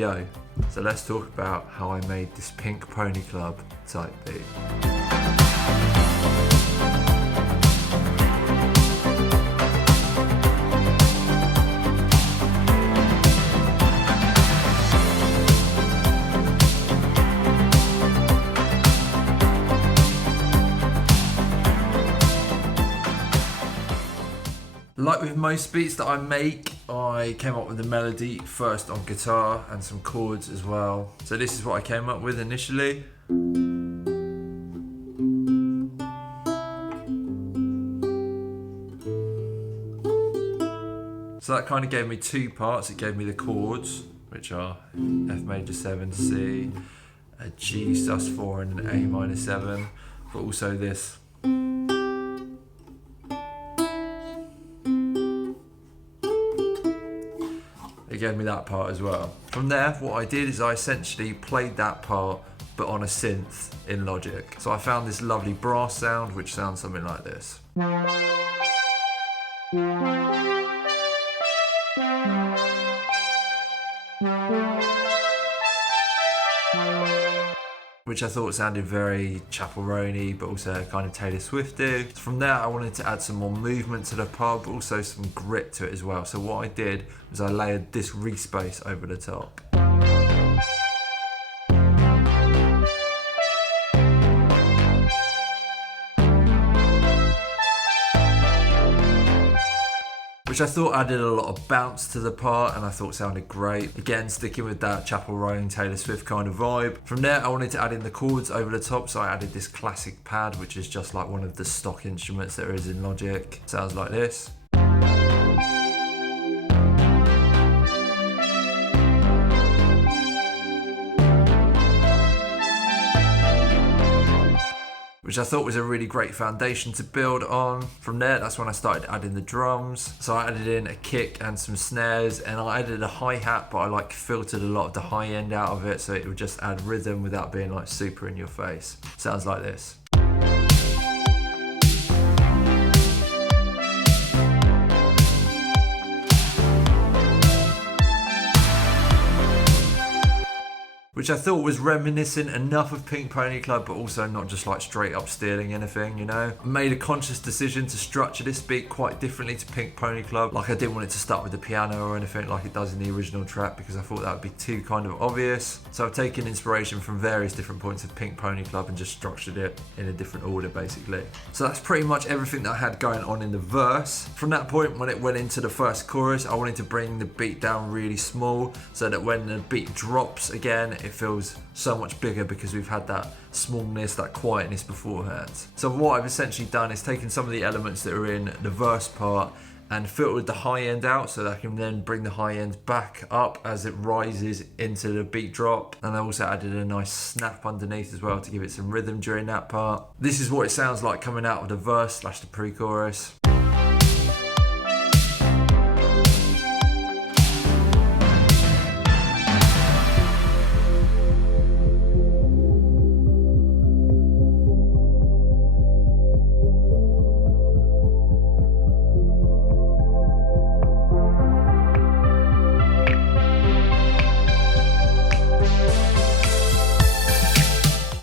video. So let's talk about how I made this Pink Pony Club type beat. Like with most beats that I make, I came up with the melody first on guitar and some chords as well. So this is what I came up with initially. So that kind of gave me two parts. It gave me the chords, which are F major 7, C, a G sus4 and an A minor 7, but also this. It gave me that part as well. From there, what I did is I essentially played that part, but on a synth in Logic. So I found this lovely brass sound, which sounds something like this. Which I thought sounded very Chappell Roan-y, but also kind of Taylor Swift-y. From there, I wanted to add some more movement to the part, but also some grit to it as well. So what I did was I layered this re-space over the top. Which I thought added a lot of bounce to the part and I thought sounded great. Again, sticking with that Chappell Roan, Taylor Swift kind of vibe. From there, I wanted to add in the chords over the top, so I added this classic pad, which is just like one of the stock instruments there is in Logic. Sounds like this. Which I thought was a really great foundation to build on. From there, that's when I started adding the drums. So I added in a kick and some snares, and I added a hi-hat, but I like filtered a lot of the high end out of it, so it would just add rhythm without being like super in your face. Sounds like this. Which I thought was reminiscent enough of Pink Pony Club, but also not just like straight up stealing anything, you know? I made a conscious decision to structure this beat quite differently to Pink Pony Club. Like I didn't want it to start with the piano or anything like it does in the original track, because I thought that would be too kind of obvious. So I've taken inspiration from various different points of Pink Pony Club and just structured it in a different order basically. So that's pretty much everything that I had going on in the verse. From that point, when it went into the first chorus, I wanted to bring the beat down really small so that when the beat drops again, it feels so much bigger because we've had that smallness, that quietness beforehand. So what I've essentially done is taken some of the elements that are in the verse part and filtered the high end out so that I can then bring the high end back up as it rises into the beat drop. And I also added a nice snap underneath as well to give it some rhythm during that part. This is what it sounds like coming out of the verse / the pre-chorus.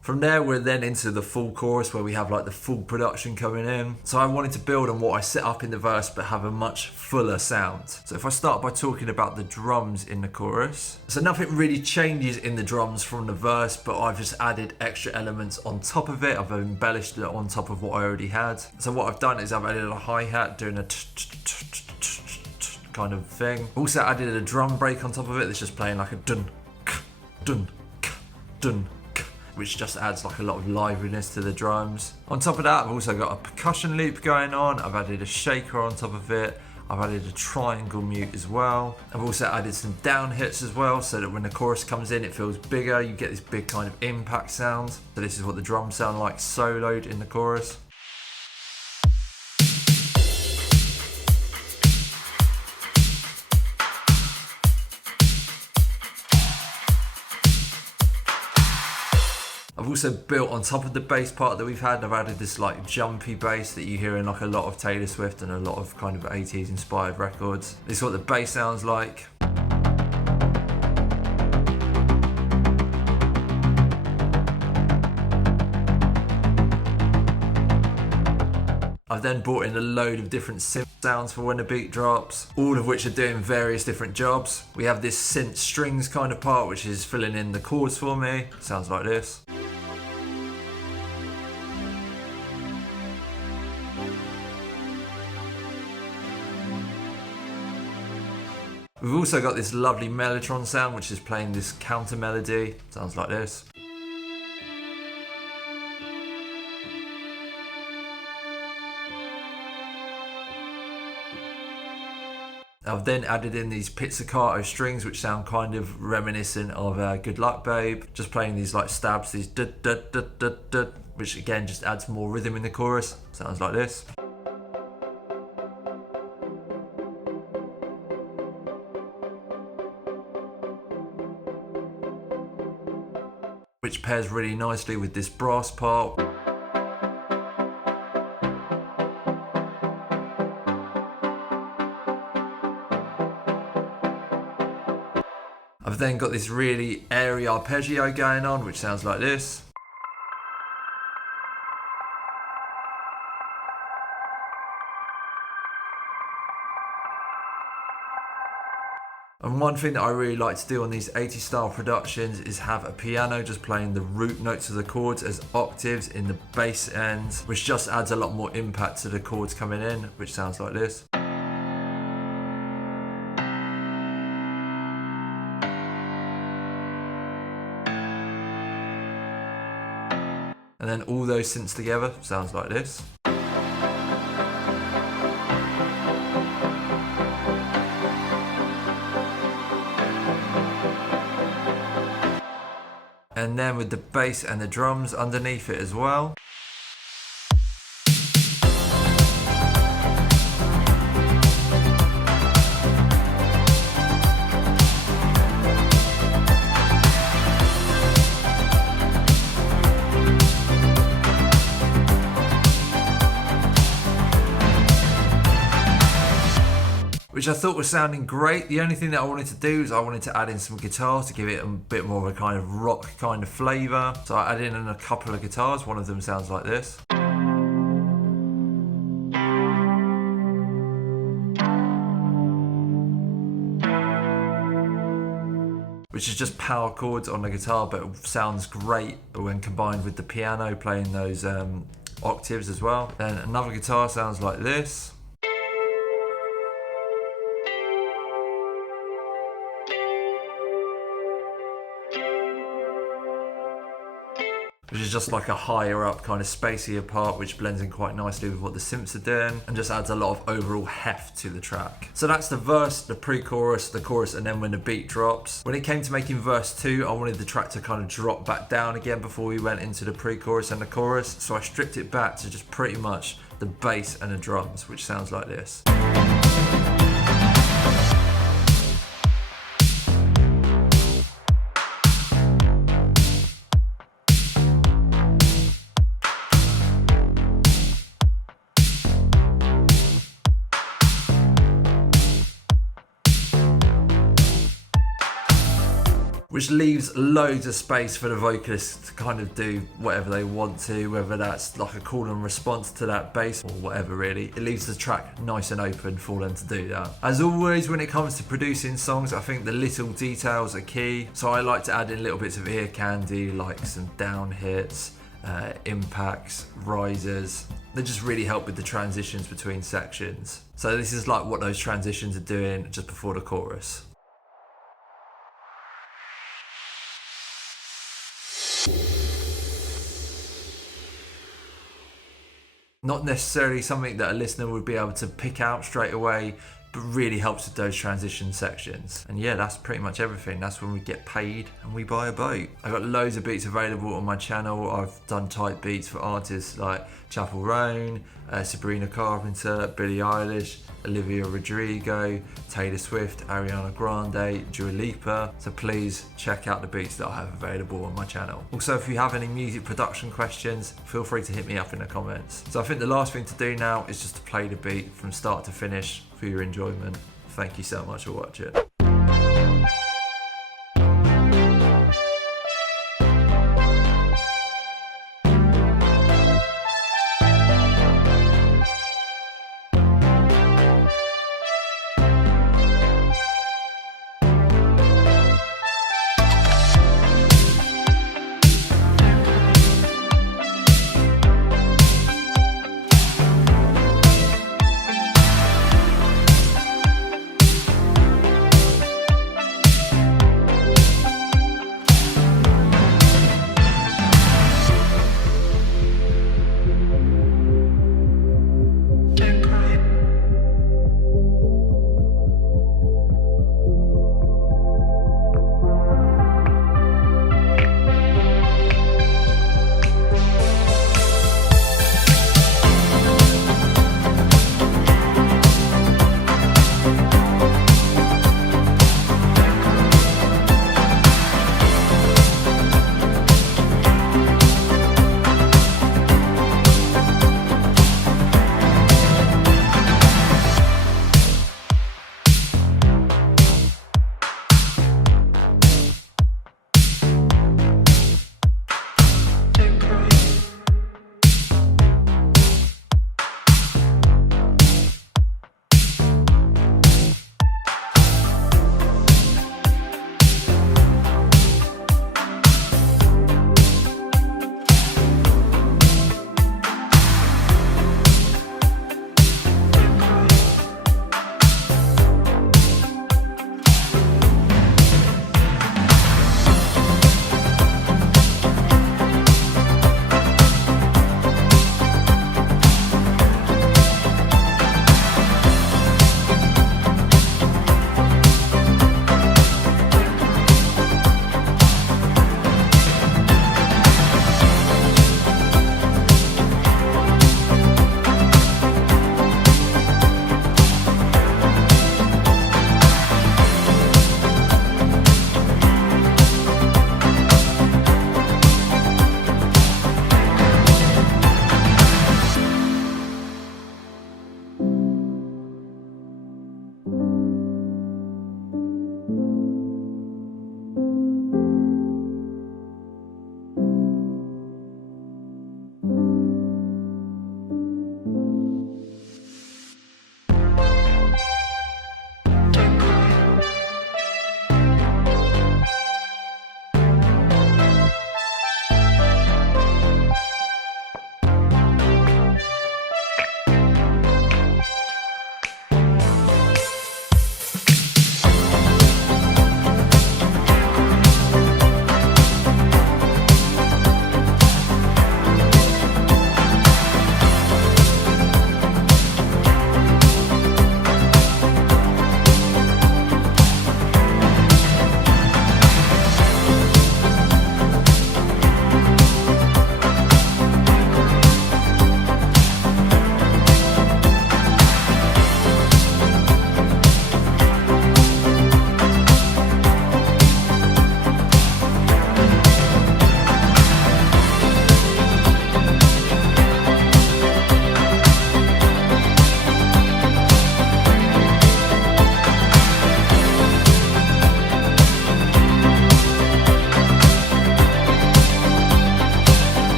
From there, we're then into the full chorus where we have like the full production coming in. So I wanted to build on what I set up in the verse, but have a much fuller sound. So if I start by talking about the drums in the chorus. So nothing really changes in the drums from the verse, but I've just added extra elements on top of it. I've embellished it on top of what I already had. So what I've done is I've added a hi-hat doing a kind of thing. Also added a drum break on top of it that's just playing like a dun, dun, dun, which just adds like a lot of liveliness to the drums. On top of that, I've also got a percussion loop going on. I've added a shaker on top of it. I've added a triangle mute as well. I've also added some down hits as well, so that when the chorus comes in, it feels bigger. You get this big kind of impact sound. So this is what the drums sound like soloed in the chorus. I've also built on top of the bass part that we've had. I've added this like jumpy bass that you hear in like a lot of Taylor Swift and a lot of kind of 80s inspired records. This is what the bass sounds like. I've then brought in a load of different synth sounds for when the beat drops, all of which are doing various different jobs. We have this synth strings kind of part, which is filling in the chords for me. Sounds like this. We've also got this lovely mellotron sound, which is playing this counter melody. Sounds like this. I've then added in these pizzicato strings, which sound kind of reminiscent of Good Luck Babe. Just playing these like stabs, these dut, which again just adds more rhythm in the chorus. Sounds like this. Which pairs really nicely with this brass part. I've then got this really airy arpeggio going on, which sounds like this. And one thing that I really like to do on these 80s style productions is have a piano just playing the root notes of the chords as octaves in the bass end, which just adds a lot more impact to the chords coming in, which sounds like this. And then all those synths together sounds like this. And then with the bass and the drums underneath it as well. Which I thought was sounding great. The only thing that I wanted to do is I wanted to add in some guitars to give it a bit more of a kind of rock kind of flavour. So I added in a couple of guitars. One of them sounds like this. Which is just power chords on the guitar, but it sounds great when combined with the piano playing those octaves as well. Then another guitar sounds like this. Which is just like a higher up kind of spacier part, which blends in quite nicely with what the synths are doing and just adds a lot of overall heft to the track. So that's the verse, the pre-chorus, the chorus, and then when the beat drops. When it came to making verse 2, I wanted the track to kind of drop back down again before we went into the pre-chorus and the chorus. So I stripped it back to just pretty much the bass and the drums, which sounds like this. Which leaves loads of space for the vocalists to kind of do whatever they want to, whether that's like a call and response to that bass or whatever really. It leaves the track nice and open for them to do that. As always, when it comes to producing songs, I think the little details are key. So I like to add in little bits of ear candy, like some down hits, impacts, risers. They just really help with the transitions between sections. So this is like what those transitions are doing just before the chorus. Not necessarily something that a listener would be able to pick out straight away, but really helps with those transition sections. And yeah, that's pretty much everything. That's when we get paid and we buy a boat. I've got loads of beats available on my channel. I've done type beats for artists like Chappell Roan, Sabrina Carpenter, Billie Eilish, Olivia Rodrigo, Taylor Swift, Ariana Grande, Dua Lipa. So please check out the beats that I have available on my channel. Also, if you have any music production questions, feel free to hit me up in the comments. So I think the last thing to do now is just to play the beat from start to finish for your enjoyment. Thank you so much for watching.